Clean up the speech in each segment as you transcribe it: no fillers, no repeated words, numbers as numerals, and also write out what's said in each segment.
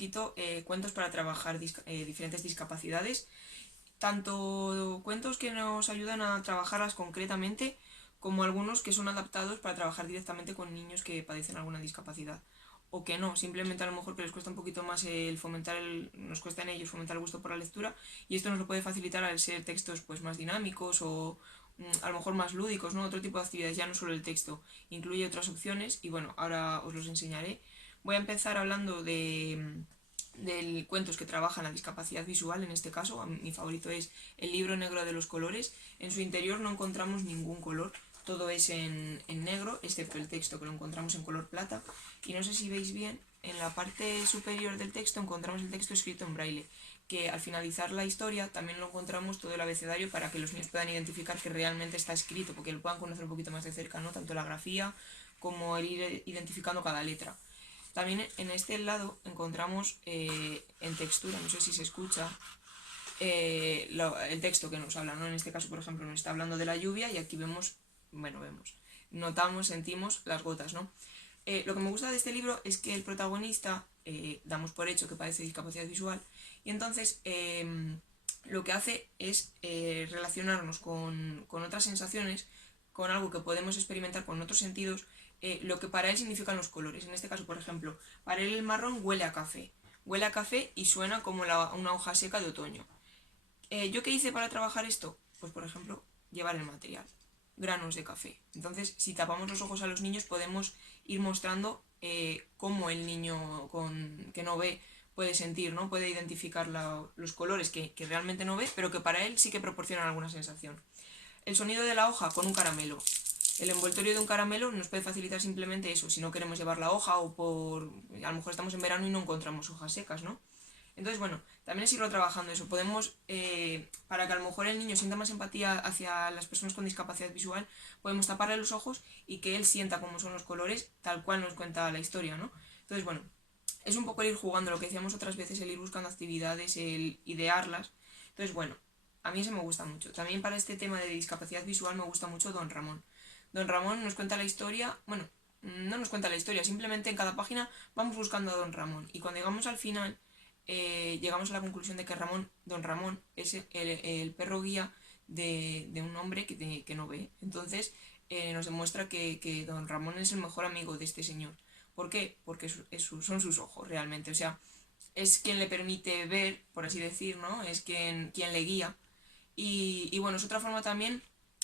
poquito cuentos para trabajar diferentes discapacidades, tanto cuentos que nos ayudan a trabajarlas concretamente, como algunos que son adaptados para trabajar directamente con niños que padecen alguna discapacidad. O que no, simplemente a lo mejor que les cuesta un poquito más nos cuesta en ellos fomentar el gusto por la lectura, y esto nos lo puede facilitar al ser textos pues más dinámicos o a lo mejor más lúdicos, ¿no? Otro tipo de actividades, ya no solo el texto, incluye otras opciones y bueno, ahora os los enseñaré. Voy a empezar hablando de cuentos que trabajan la discapacidad visual, en este caso, mi favorito es El libro negro de los colores. En su interior no encontramos ningún color, todo es en negro, excepto el texto que lo encontramos en color plata. Y no sé si veis bien, en la parte superior del texto encontramos el texto escrito en braille, que al finalizar la historia también lo encontramos todo el abecedario para que los niños puedan identificar que realmente está escrito, porque lo puedan conocer un poquito más de cerca, ¿no? Tanto la grafía como el ir identificando cada letra. También en este lado encontramos en textura, no sé si se escucha, el texto que nos habla, ¿no? En este caso, por ejemplo, nos está hablando de la lluvia y aquí notamos, sentimos las gotas, ¿no? Lo que me gusta de este libro es que el protagonista, damos por hecho que padece discapacidad visual, y entonces lo que hace es relacionarnos con otras sensaciones, con algo que podemos experimentar con otros sentidos, lo que para él significan los colores. En este caso, por ejemplo, para él el marrón huele a café y suena como una hoja seca de otoño. ¿Yo qué hice para trabajar esto? Pues por ejemplo, llevar el material, granos de café. Entonces, si tapamos los ojos a los niños, podemos ir mostrando cómo el niño que no ve puede sentir, ¿no? Puede identificar los colores que realmente no ve, pero que para él sí que proporcionan alguna sensación. El sonido de la hoja con un caramelo. El envoltorio de un caramelo nos puede facilitar simplemente eso, si no queremos llevar la hoja a lo mejor estamos en verano y no encontramos hojas secas, ¿no? Entonces, bueno, también es irlo trabajando eso. Podemos, para que a lo mejor el niño sienta más empatía hacia las personas con discapacidad visual, podemos taparle los ojos y que él sienta cómo son los colores, tal cual nos cuenta la historia, ¿no? Entonces, bueno, es un poco el ir jugando, lo que decíamos otras veces, el ir buscando actividades, el idearlas. Entonces, bueno, a mí eso me gusta mucho. También para este tema de discapacidad visual me gusta mucho Don Ramón. Don Ramón nos cuenta la historia, bueno, no nos cuenta la historia, simplemente en cada página vamos buscando a Don Ramón. Y cuando llegamos al final, llegamos a la conclusión de que Don Ramón es el perro guía de un hombre que no ve. Entonces nos demuestra que Don Ramón es el mejor amigo de este señor. ¿Por qué? Porque son sus ojos realmente. O sea, es quien le permite ver, por así decir, ¿no? Es quien le guía. Y bueno, es otra forma también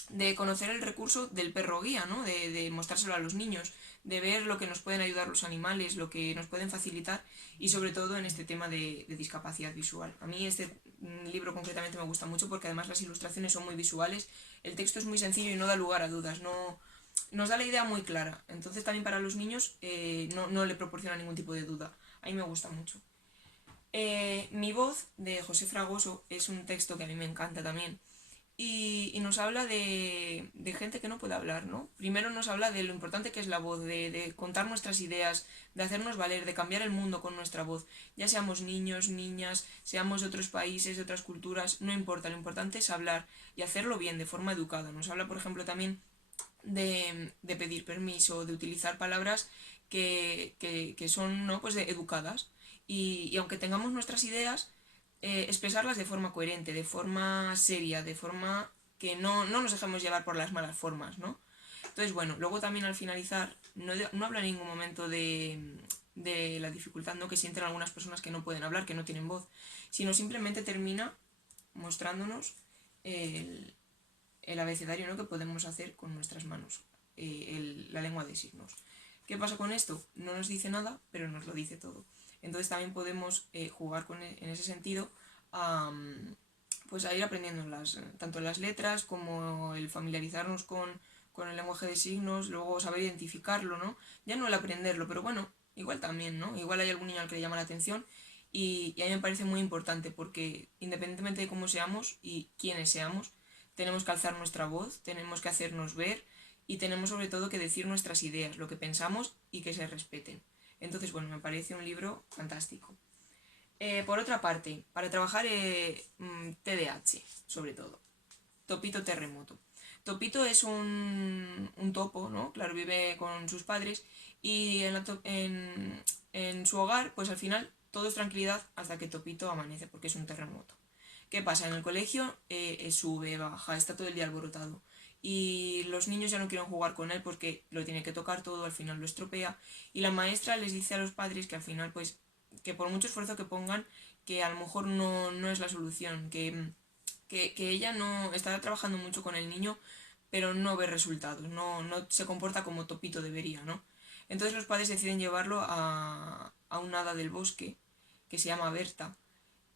de conocer el recurso del perro guía, ¿no? De mostrárselo a los niños, de ver lo que nos pueden ayudar los animales, lo que nos pueden facilitar, y sobre todo en este tema de discapacidad visual. A mí este libro concretamente me gusta mucho porque además las ilustraciones son muy visuales, el texto es muy sencillo y no da lugar a dudas, no, nos da la idea muy clara. Entonces también para los niños no le proporciona ningún tipo de duda. A mí me gusta mucho. Mi voz, de José Fragoso, es un texto que a mí me encanta también. Y nos habla de gente que no puede hablar, ¿no? Primero nos habla de lo importante que es la voz, de contar nuestras ideas, de hacernos valer, de cambiar el mundo con nuestra voz. Ya seamos niños, niñas, seamos de otros países, de otras culturas, no importa, lo importante es hablar y hacerlo bien, de forma educada. Nos habla, por ejemplo, también de pedir permiso, de utilizar palabras que son, ¿no? Pues educadas. Y aunque tengamos nuestras ideas, expresarlas de forma coherente, de forma seria, de forma que no nos dejemos llevar por las malas formas, ¿no? Entonces, bueno, luego también al finalizar, no habla en ningún momento de la dificultad, ¿no? Que sienten algunas personas que no pueden hablar, que no tienen voz, sino simplemente termina mostrándonos el, el abecedario, ¿no? Que podemos hacer con nuestras manos, la lengua de signos. ¿Qué pasa con esto? No nos dice nada, pero nos lo dice todo. Entonces también podemos jugar en ese sentido a, pues a ir aprendiendo tanto las letras como el familiarizarnos con el lenguaje de signos, luego saber identificarlo, ¿no? Ya no el aprenderlo, pero bueno, igual también, ¿no? Igual hay algún niño al que le llama la atención y a mí me parece muy importante porque independientemente de cómo seamos y quiénes seamos, tenemos que alzar nuestra voz, tenemos que hacernos ver y tenemos sobre todo que decir nuestras ideas, lo que pensamos y que se respeten. Entonces, bueno, me parece un libro fantástico. Por otra parte, para trabajar TDAH, sobre todo. Topito Terremoto. Topito es un topo, ¿no? Claro, vive con sus padres y en su hogar, pues al final todo es tranquilidad hasta que Topito amanece, porque es un terremoto. ¿Qué pasa? En el colegio sube, baja, está todo el día alborotado. Y los niños ya no quieren jugar con él porque lo tiene que tocar todo, al final lo estropea. Y la maestra les dice a los padres que al final, pues, que por mucho esfuerzo que pongan, que a lo mejor no es la solución, que ella no está trabajando mucho con el niño, pero no ve resultados, no se comporta como Topito debería, ¿no? Entonces los padres deciden llevarlo a un hada del bosque que se llama Berta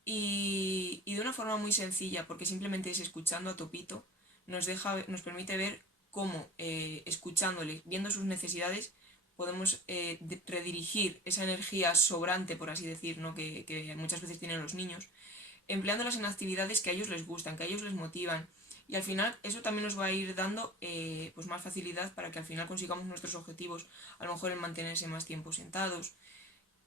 y de una forma muy sencilla, porque simplemente es escuchando a Topito, nos permite ver cómo, escuchándole, viendo sus necesidades, podemos redirigir esa energía sobrante, por así decir, ¿no? que muchas veces tienen los niños, empleándolas en actividades que a ellos les gustan, que a ellos les motivan. Y al final eso también nos va a ir dando pues más facilidad para que al final consigamos nuestros objetivos, a lo mejor en mantenerse más tiempo sentados.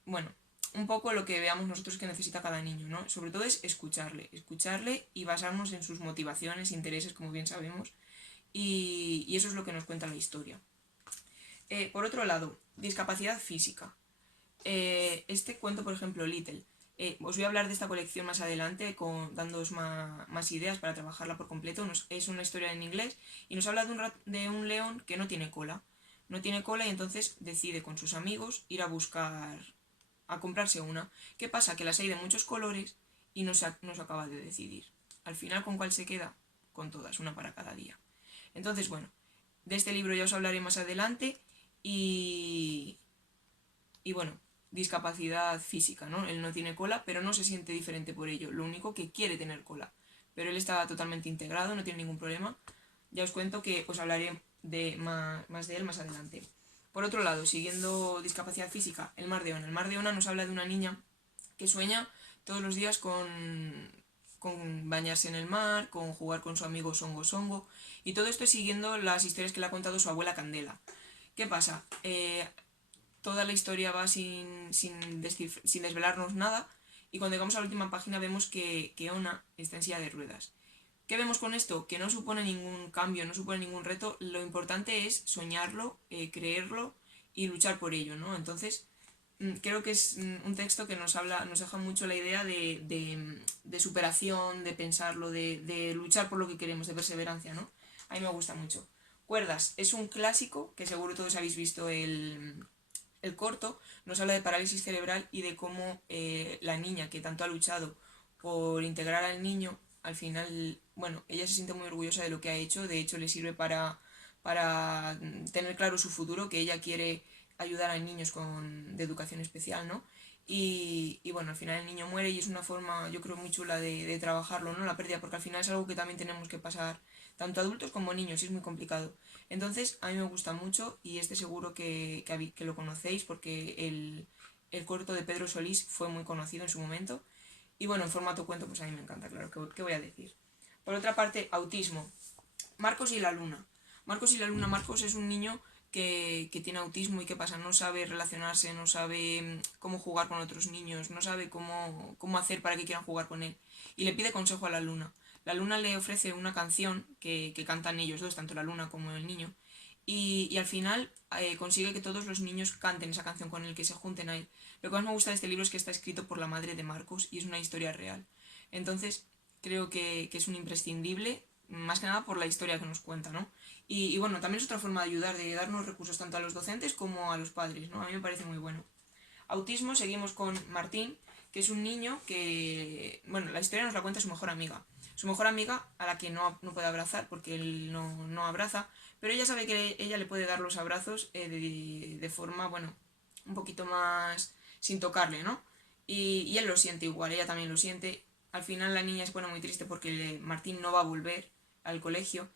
Bueno, un poco lo que veamos nosotros que necesita cada niño, ¿no? Sobre todo es escucharle y basarnos en sus motivaciones, intereses, como bien sabemos, y eso es lo que nos cuenta la historia. Por otro lado, discapacidad física. Este cuento, por ejemplo, Little, os voy a hablar de esta colección más adelante, dándoos más ideas para trabajarla por completo. Es una historia en inglés y nos habla de un león que no tiene cola. No tiene cola y entonces decide con sus amigos ir a comprarse una. ¿Qué pasa? Que las hay de muchos colores y no se acaba de decidir. Al final, ¿con cuál se queda? Con todas, una para cada día. Entonces, bueno, de este libro ya os hablaré más adelante y bueno, discapacidad física, ¿no? Él no tiene cola, pero no se siente diferente por ello. Lo único que quiere tener cola. Pero él está totalmente integrado, no tiene ningún problema. Ya os cuento que os hablaré más de él más adelante. Por otro lado, siguiendo discapacidad física, el Mar de Ona. El Mar de Ona nos habla de una niña que sueña todos los días con bañarse en el mar, con jugar con su amigo Songo Songo. Y todo esto siguiendo las historias que le ha contado su abuela Candela. ¿Qué pasa? Toda la historia va sin desvelarnos nada y cuando llegamos a la última página vemos que Ona está en silla de ruedas. ¿Qué vemos con esto? Que no supone ningún cambio, no supone ningún reto, lo importante es soñarlo, creerlo y luchar por ello, ¿no? Entonces, creo que es un texto que nos deja mucho la idea de superación, de pensarlo, de luchar por lo que queremos, de perseverancia, ¿no? A mí me gusta mucho. Cuerdas, es un clásico, que seguro todos habéis visto el corto, nos habla de parálisis cerebral y de cómo la niña que tanto ha luchado por integrar al niño, al final, bueno, ella se siente muy orgullosa de lo que ha hecho, de hecho le sirve para tener claro su futuro, que ella quiere ayudar a niños de educación especial, ¿no? Y bueno, al final el niño muere y es una forma, yo creo, muy chula de trabajarlo, ¿no? La pérdida, porque al final es algo que también tenemos que pasar, tanto adultos como niños, y es muy complicado. Entonces, a mí me gusta mucho y este seguro que lo conocéis porque el corto de Pedro Solís fue muy conocido en su momento. Y bueno, en formato cuento, pues a mí me encanta, claro, ¿qué voy a decir? Por otra parte, autismo. Marcos y la luna. Marcos y la luna. Marcos es un niño que tiene autismo y qué pasa, no sabe relacionarse, no sabe cómo jugar con otros niños, no sabe cómo hacer para que quieran jugar con él. Y le pide consejo a la luna. La luna le ofrece una canción que cantan ellos dos, tanto la luna como el niño, y al final consigue que todos los niños canten esa canción con él, que se junten a él. Lo que más me gusta de este libro es que está escrito por la madre de Marcos y es una historia real. Entonces, creo que es un imprescindible, más que nada por la historia que nos cuenta, ¿no? Y bueno, también es otra forma de ayudar, de darnos recursos tanto a los docentes como a los padres, ¿no? A mí me parece muy bueno. Autismo, seguimos con Martín, que es un niño que, bueno, la historia nos la cuenta su mejor amiga. Su mejor amiga, a la que no puede abrazar porque él no abraza, pero ella sabe que ella le puede dar los abrazos de forma, bueno, un poquito más sin tocarle, ¿no? Y él lo siente igual, ella también lo siente. Al final la niña se pone muy triste porque Martín no va a volver al colegio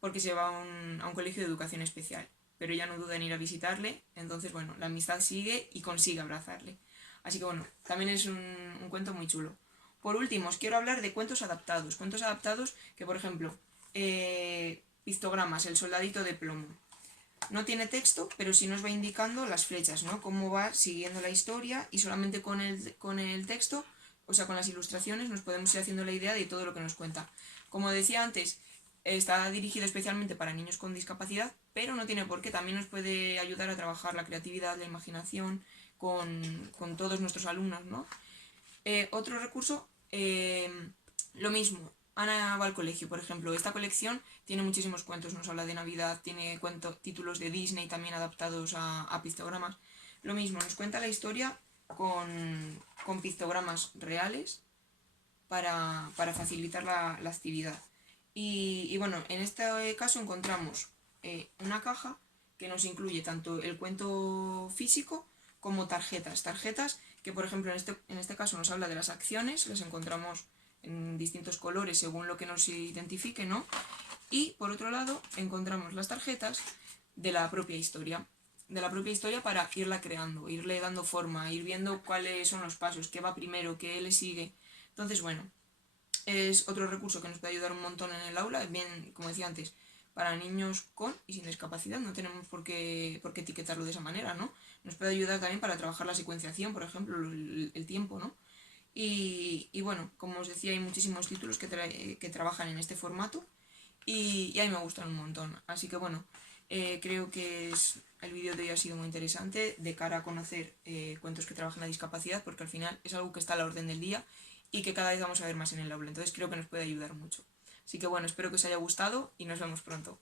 porque se va a un colegio de educación especial. Pero ella no duda en ir a visitarle, entonces bueno, la amistad sigue y consigue abrazarle. Así que bueno, también es un cuento muy chulo. Por último, os quiero hablar de cuentos adaptados. Cuentos adaptados que, por ejemplo, pictogramas, el soldadito de plomo. No tiene texto, pero sí nos va indicando las flechas, ¿no? Cómo va siguiendo la historia y solamente con el texto, o sea, con las ilustraciones, nos podemos ir haciendo la idea de todo lo que nos cuenta. Como decía antes, está dirigido especialmente para niños con discapacidad, pero no tiene por qué, también nos puede ayudar a trabajar la creatividad, la imaginación con todos nuestros alumnos, ¿no? Otro recurso, lo mismo. Ana va al colegio, por ejemplo. Esta colección tiene muchísimos cuentos, nos habla de Navidad, tiene títulos de Disney también adaptados a pictogramas. Lo mismo, nos cuenta la historia con pictogramas reales para facilitar la actividad. Y bueno, en este caso encontramos una caja que nos incluye tanto el cuento físico como tarjetas. Tarjetas que, por ejemplo, en este caso nos habla de las acciones, las encontramos en distintos colores según lo que nos identifique, ¿no? Y por otro lado, encontramos las tarjetas de la propia historia. De la propia historia para irla creando, irle dando forma, ir viendo cuáles son los pasos, qué va primero, qué le sigue. Entonces, bueno, es otro recurso que nos puede ayudar un montón en el aula, bien, como decía antes, para niños con y sin discapacidad, no tenemos por qué etiquetarlo de esa manera, ¿no? Nos puede ayudar también para trabajar la secuenciación, por ejemplo, el tiempo, ¿no? Y bueno, como os decía, hay muchísimos títulos que trabajan en este formato y a mí me gustan un montón. Así que bueno, creo que el vídeo de hoy ha sido muy interesante de cara a conocer cuentos que trabajan la discapacidad, porque al final es algo que está a la orden del día y que cada vez vamos a ver más en el aula. Entonces creo que nos puede ayudar mucho. Así que bueno, espero que os haya gustado y nos vemos pronto.